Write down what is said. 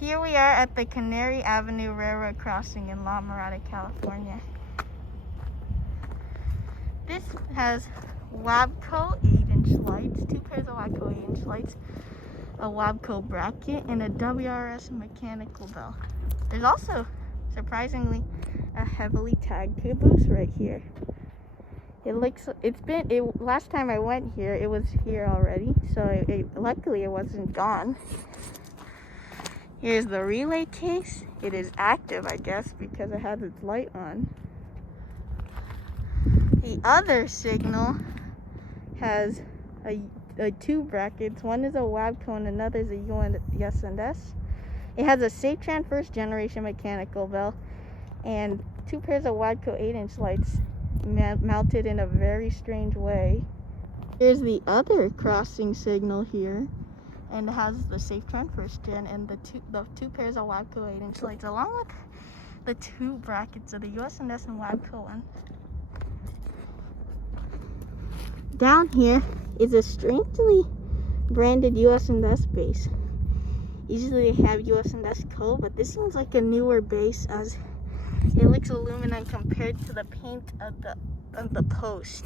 Here we are at the Canary Avenue Railroad crossing in La Mirada, California. This has WABCO 8-inch lights, 2 pairs of WABCO 8-inch lights, a WABCO bracket, and a WRRS mechanical bell. There's also, surprisingly, a heavily tagged caboose right here. Last time I went here, it was here already, so luckily it wasn't gone. Here's the relay case. It is active, I guess, because it has its light on. The other signal has two brackets. One is a WABCO and another is a US&S. It has a Safetran first generation mechanical bell and 2 pairs of WABCO 8-inch lights mounted in a very strange way. Here's the other crossing signal here, and it has the Safetran first gen and the two pairs of WABCO 8-inch lights, along with the 2 brackets of the US&S and WABCO one. Down here is a strangely branded US&S base. Usually they have US&S Co, but this seems like a newer base as it looks aluminum compared to the paint of the post.